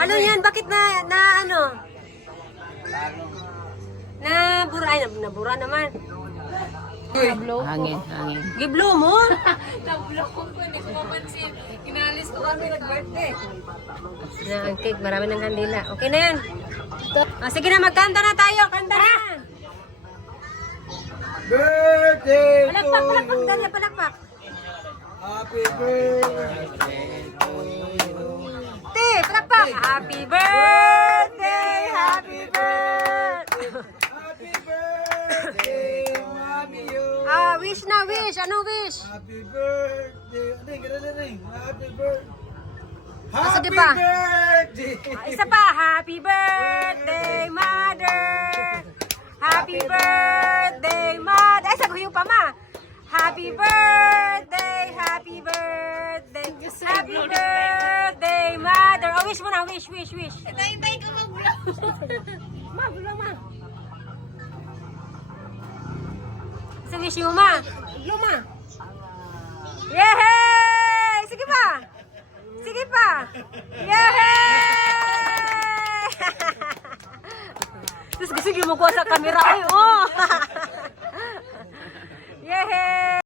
Ano yan? Bakit na ano? Nabura, ay nabura naman. Hangin. Giblo mo? Nablock ko hindi ko mapansin. Inalis ko kami nag-birthday. Na, ang cake, marami ng kandila. Okay na yan. Sige na, magkanta na tayo. Kanta na. Birthday Palakpak, palakpak. Dali, palakpak. Happy birthday to you. Te, palakpak. Happy birthday, happy birthday. Happy birthday, Mami yo. Wish na, wish. Anong wish? Happy birthday. Ano yung ganun na yung happy birthday. Sige Happy pa. birthday. Isa pa. Happy birthday, mother. Happy birthday, mother. Ay, saguyo pa, ma. Happy birthday, happy birthday. Happy birthday, mother. Oh, wish mo na, wish. Tay ka mag-block. Ma, blow, ma. Sa wish mo, ma. Blow, ma. Yehey! Sige pa. Sige pa. Yehey! Tapos gusto mo kuha sa camera. Ay, oh.